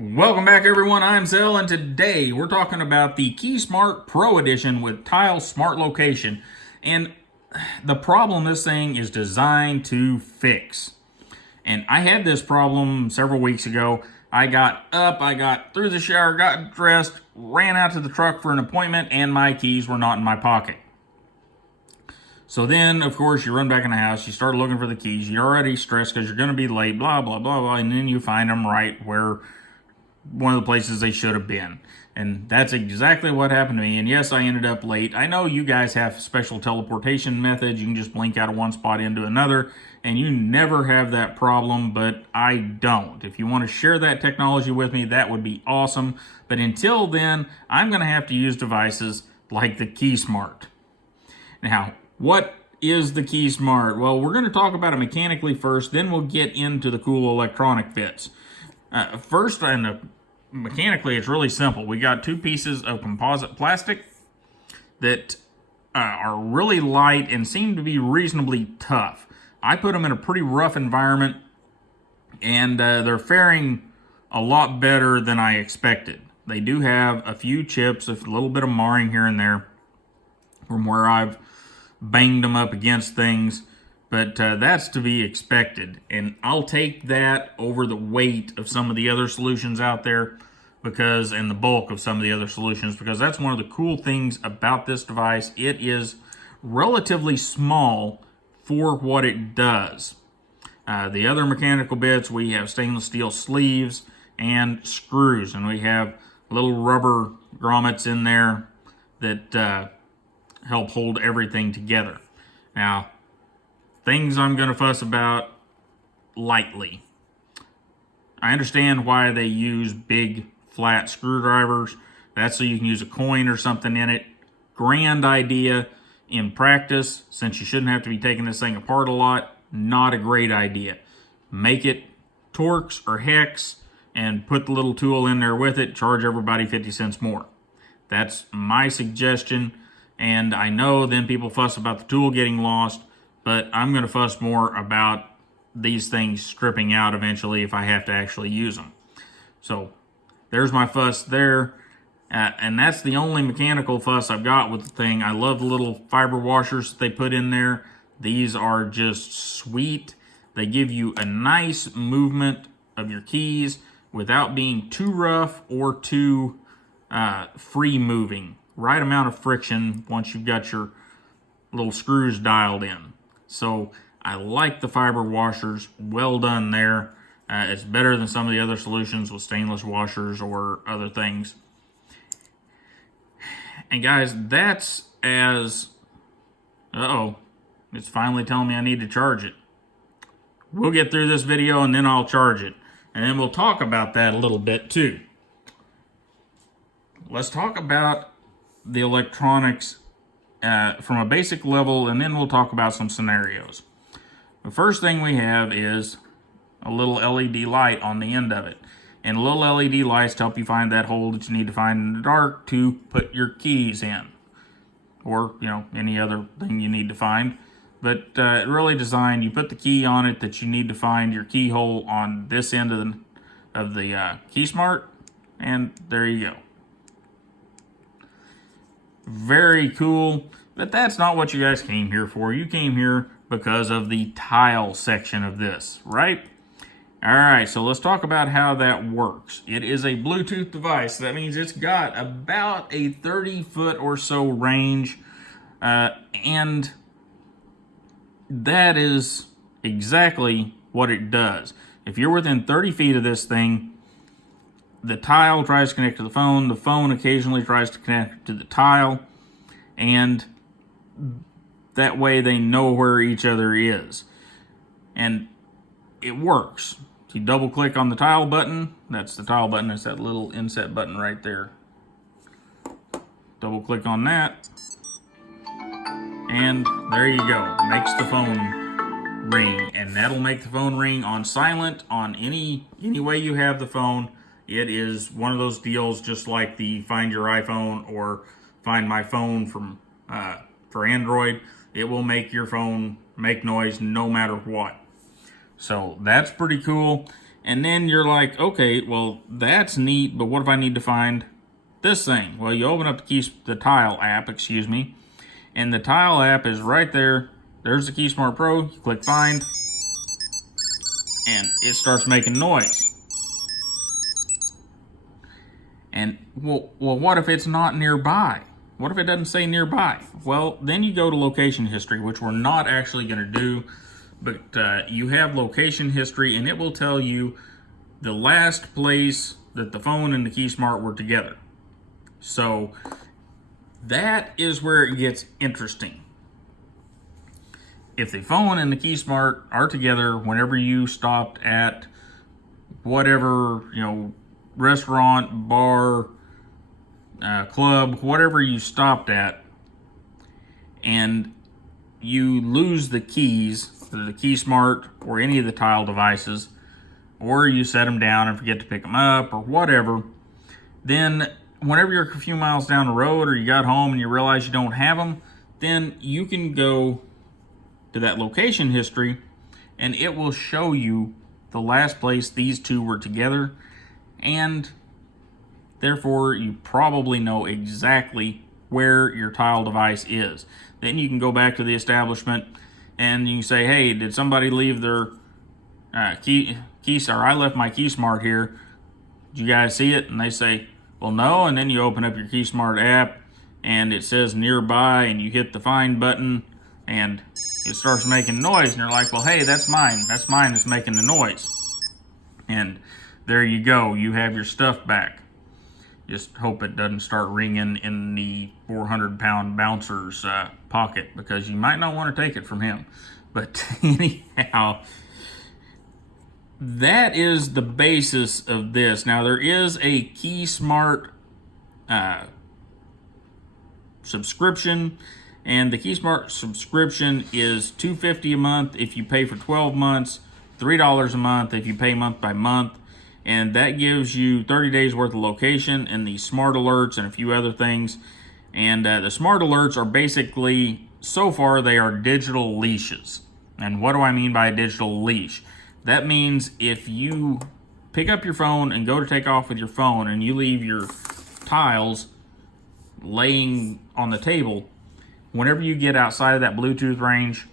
Welcome back, everyone. I'm Zell, and today we're talking about the KeySmart Pro Edition with Tile Smart Location. And the problem this thing is designed to fix. And I had this problem several weeks ago. I got up, I got through the shower, got dressed, ran out to the truck for an appointment, and my keys were not in my pocket. So then, of course, you run back in the house, you start looking for the keys. You're already stressed because you're going to be late, blah, blah, blah, blah, and then you find them right where one of the places they should have been. And that's exactly what happened to me. And yes, I ended up late. I know you guys have special teleportation methods. You can just blink out of one spot into another, and you never have that problem, but I don't. If you want to share that technology with me, that would be awesome. But until then, I'm going to have to use devices like the KeySmart. Now, what is the KeySmart? Well, we're going to talk about it mechanically first, then we'll get into the cool electronic bits. First, mechanically, it's really simple. We got two pieces of composite plastic that are really light and seem to be reasonably tough. I put them in a pretty rough environment, and they're faring a lot better than I expected. They do have a few chips, a little bit of marring here and there from where I've banged them up against things. But that's to be expected, and I'll take that over the weight of some of the other solutions out there and the bulk of some of the other solutions, because that's one of the cool things about this device. It is relatively small for what it does. The other mechanical bits, we have stainless steel sleeves and screws, and we have little rubber grommets in there that help hold everything together. Now, things I'm going to fuss about lightly. I understand why they use big flat screwdrivers. That's so you can use a coin or something in it. Grand idea. In practice, since you shouldn't have to be taking this thing apart a lot, not a great idea. Make it Torx or hex and put the little tool in there with it. Charge everybody 50 cents more. That's my suggestion. And I know then people fuss about the tool getting lost, but I'm going to fuss more about these things stripping out eventually if I have to actually use them. So there's my fuss there. And that's the only mechanical fuss I've got with the thing. I love the little fiber washers that they put in there. These are just sweet. They give you a nice movement of your keys without being too rough or too free moving. Right amount of friction once you've got your little screws dialed in. So I like the fiber washers. Well done there. It's better than some of the other solutions with stainless washers or other things. And guys, that's as... it's finally telling me I need to charge it. We'll get through this video and then I'll charge it. And then we'll talk about that a little bit too. Let's talk about the electronics from a basic level, and then we'll talk about some scenarios. The first thing we have is a little LED light on the end of it. And little LED lights to help you find that hole that you need to find in the dark to put your keys in. Or, any other thing you need to find. But really designed, you put the key on it that you need to find your keyhole on this end of the KeySmart, and there you go. Very cool, but that's not what you guys came here for. You came here because of the tile section of this, right? All right, so let's talk about how that works. It is a Bluetooth device. That means it's got about a 30-foot or so range, and that is exactly what it does. If you're within 30 feet of this thing, the tile tries to connect to the phone occasionally tries to connect to the tile, and that way they know where each other is. And it works. If you double click on the tile button, that's the tile button, it's that little inset button right there. Double click on that, and there you go. It makes the phone ring, and that'll make the phone ring on silent on any way you have the phone. It is one of those deals just like the Find Your iPhone or Find My Phone for Android. It will make your phone make noise no matter what. So that's pretty cool. And then you're like, okay, well, that's neat, but what if I need to find this thing? Well, you open up the Tile app, and the Tile app is right there. There's the KeySmart Pro. You click Find, and it starts making noise. And, well, what if it's not nearby? What if it doesn't say nearby? Well, then you go to location history, which we're not actually going to do, but you have location history, and it will tell you the last place that the phone and the KeySmart were together. So that is where it gets interesting. If the phone and the KeySmart are together whenever you stopped at whatever, restaurant, bar, club, whatever you stopped at, and you lose the keys, the KeySmart or any of the Tile devices, or you set them down and forget to pick them up or whatever, then whenever you're a few miles down the road or you got home and you realize you don't have them, then you can go to that location history and it will show you the last place these two were together, and therefore you probably know exactly where your Tile device is. Then you can go back to the establishment and you can say, hey, did somebody leave their I left my KeySmart here. Did you guys see it? And they say, well, no. And then you open up your KeySmart app and it says nearby, and you hit the Find button and it starts making noise, and you're like, well, hey, that's mine that's making the noise. And there you go, you have your stuff back. Just hope it doesn't start ringing in the 400-pound bouncer's pocket, because you might not want to take it from him. But anyhow, that is the basis of this. Now, there is a KeySmart subscription, and the KeySmart subscription is $250 a month if you pay for 12 months, $3 a month if you pay month by month, and that gives you 30 days worth of location and the smart alerts and a few other things. And the smart alerts are basically, so far, they are digital leashes. And what do I mean by a digital leash? That means if you pick up your phone and go to take off with your phone and you leave your tiles laying on the table, whenever you get outside of that Bluetooth range,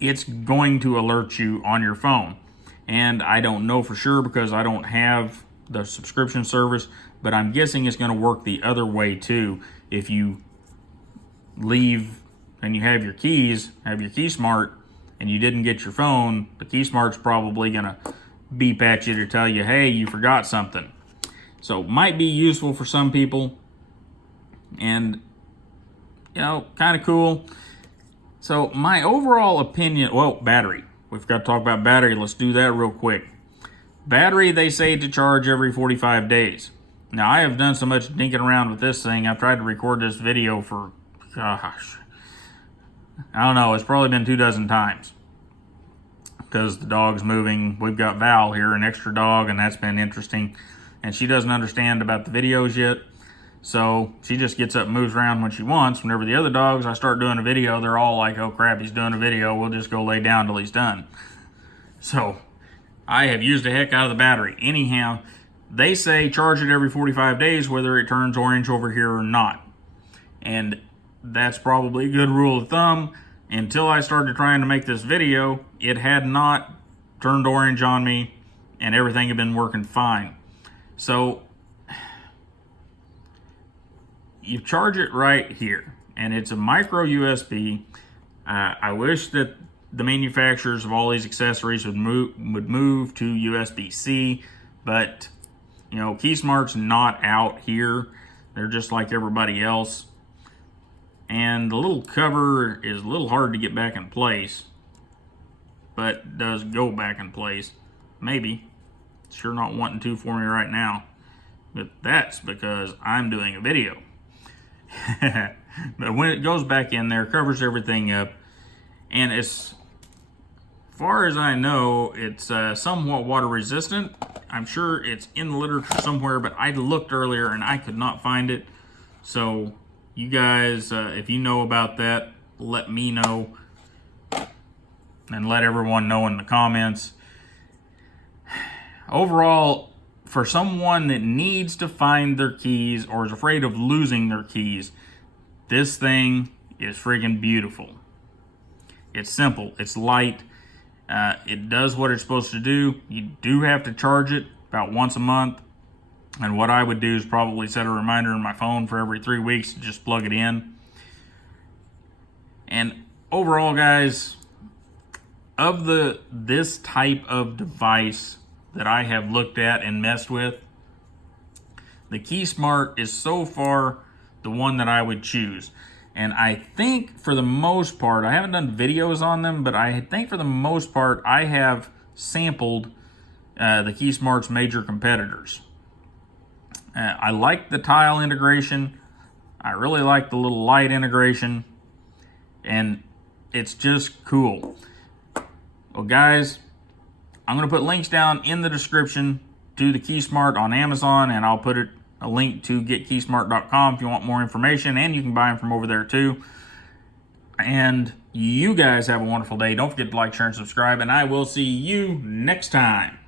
it's going to alert you on your phone. And I don't know for sure because I don't have the subscription service, but I'm guessing it's going to work the other way too. If you leave and you have your keys, have your KeySmart, and you didn't get your phone, the KeySmart's probably going to beep at you to tell you, hey, you forgot something. So might be useful for some people, and kind of cool. So my overall opinion, battery. We forgot to talk about battery. Let's do that real quick. Battery, they say to charge every 45 days. Now, I have done so much dinking around with this thing. I've tried to record this video for, gosh, I don't know. It's probably been 24 times because the dog's moving. We've got Val here, an extra dog, and that's been interesting. And she doesn't understand about the videos yet. So she just gets up and moves around when she wants. Whenever the other dogs, I start doing a video, they're all like, oh crap, he's doing a video. We'll just go lay down till he's done. So I have used the heck out of the battery. Anyhow, they say charge it every 45 days, whether it turns orange over here or not. And that's probably a good rule of thumb. Until I started trying to make this video, it had not turned orange on me and everything had been working fine. So you charge it right here, and it's a micro USB. I wish that the manufacturers of all these accessories would move to USB-C, but KeySmart's not out here. They're just like everybody else. And the little cover is a little hard to get back in place, but does go back in place. Maybe. It's sure not wanting to for me right now. But that's because I'm doing a video. But when it goes back in there, covers everything up, and as far as I know, it's somewhat water resistant. I'm sure it's in the literature somewhere, but I looked earlier and I could not find it. So you guys, if you know about that, let me know, and let everyone know in the comments. overall, for someone that needs to find their keys or is afraid of losing their keys, this thing is freaking beautiful. It's simple. It's light. It does what it's supposed to do. You do have to charge it about once a month. And what I would do is probably set a reminder in my phone for every 3 weeks to just plug it in. And overall, guys, of this type of device that I have looked at and messed with, the KeySmart is so far the one that I would choose. And I think for the most part, I haven't done videos on them, but I think for the most part, I have sampled the KeySmart's major competitors. I like the tile integration. I really like the little light integration. And it's just cool. Well, guys, I'm going to put links down in the description to the KeySmart on Amazon, and I'll put a link to getkeysmart.com if you want more information, and you can buy them from over there too. And you guys have a wonderful day. Don't forget to like, share, and subscribe, and I will see you next time.